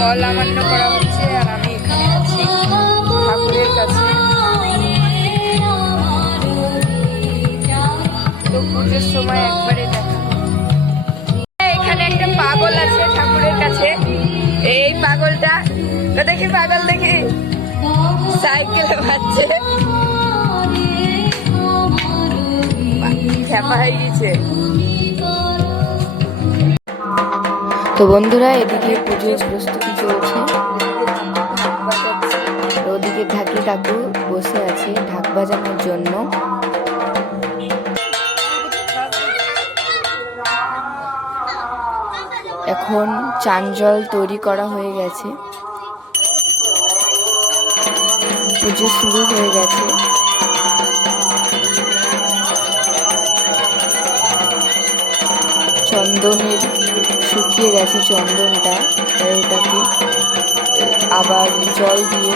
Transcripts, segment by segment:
ফল আমান্য করা হচ্ছে আর আমি এখানে আছি ঠাকুরের কাছে। তো পুজোর সময় একবারে দেখা। এখানে একটা পাগল আছে ঠাকুরের কাছে। এই পাগলটা দেখি, পাগল দেখি সাইকেলে বাজছে, খেপা হয়ে গেছে। তো বন্ধুরা, এদিকে পুজোর প্রস্তুতি চলছে। ওদিকে ঢাকি কাকু বসে আছে ঢাক বাজানোর জন্য। এখন চাঞ্জল তৈরি করা হয়ে গেছে, পুজো শুরু হয়ে গেছে। চন্দনের শুকিয়ে গেছে চন্দনটা, তাই ওটাকে আবার জল দিয়ে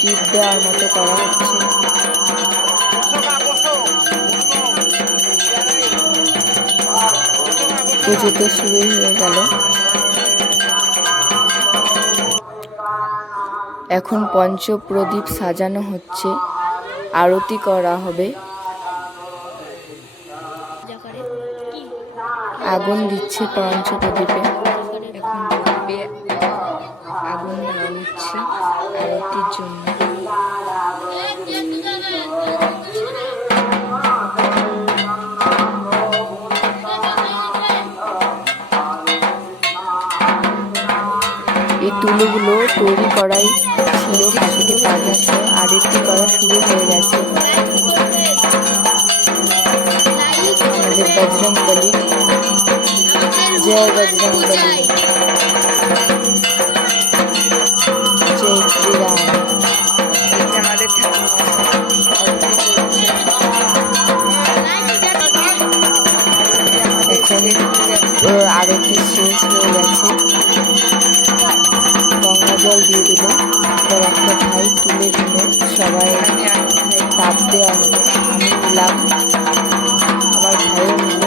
টিপ দেওয়ার মতো করা হচ্ছে। পুজো তো শুরুই হয়ে গেল। এখন পঞ্চপ্রদীপ সাজানো হচ্ছে, আরতি করা হবে। আগুন দিচ্ছে পঞ্চপ্রদীপে, এখন আগুন দেওয়া হচ্ছে আরতির জন্য। এই তুলোগুলো তৈরি করাই ছিল, কিছুতে কাজ আছে, আরতি করা শুরু হয়ে গেছে। আমাদের বজরংবলী, জয় বজরংবলী, জয় শ্রীরাম। আমাদের এখন আরতি শেষ হয়ে গেছে, গঙ্গা জল দিয়ে দিল। এবার একটা ভাই তুলে দিল, সবাই তাপ দেওয়া হলো। আমি দিলাম, আমার ভাইও নিল।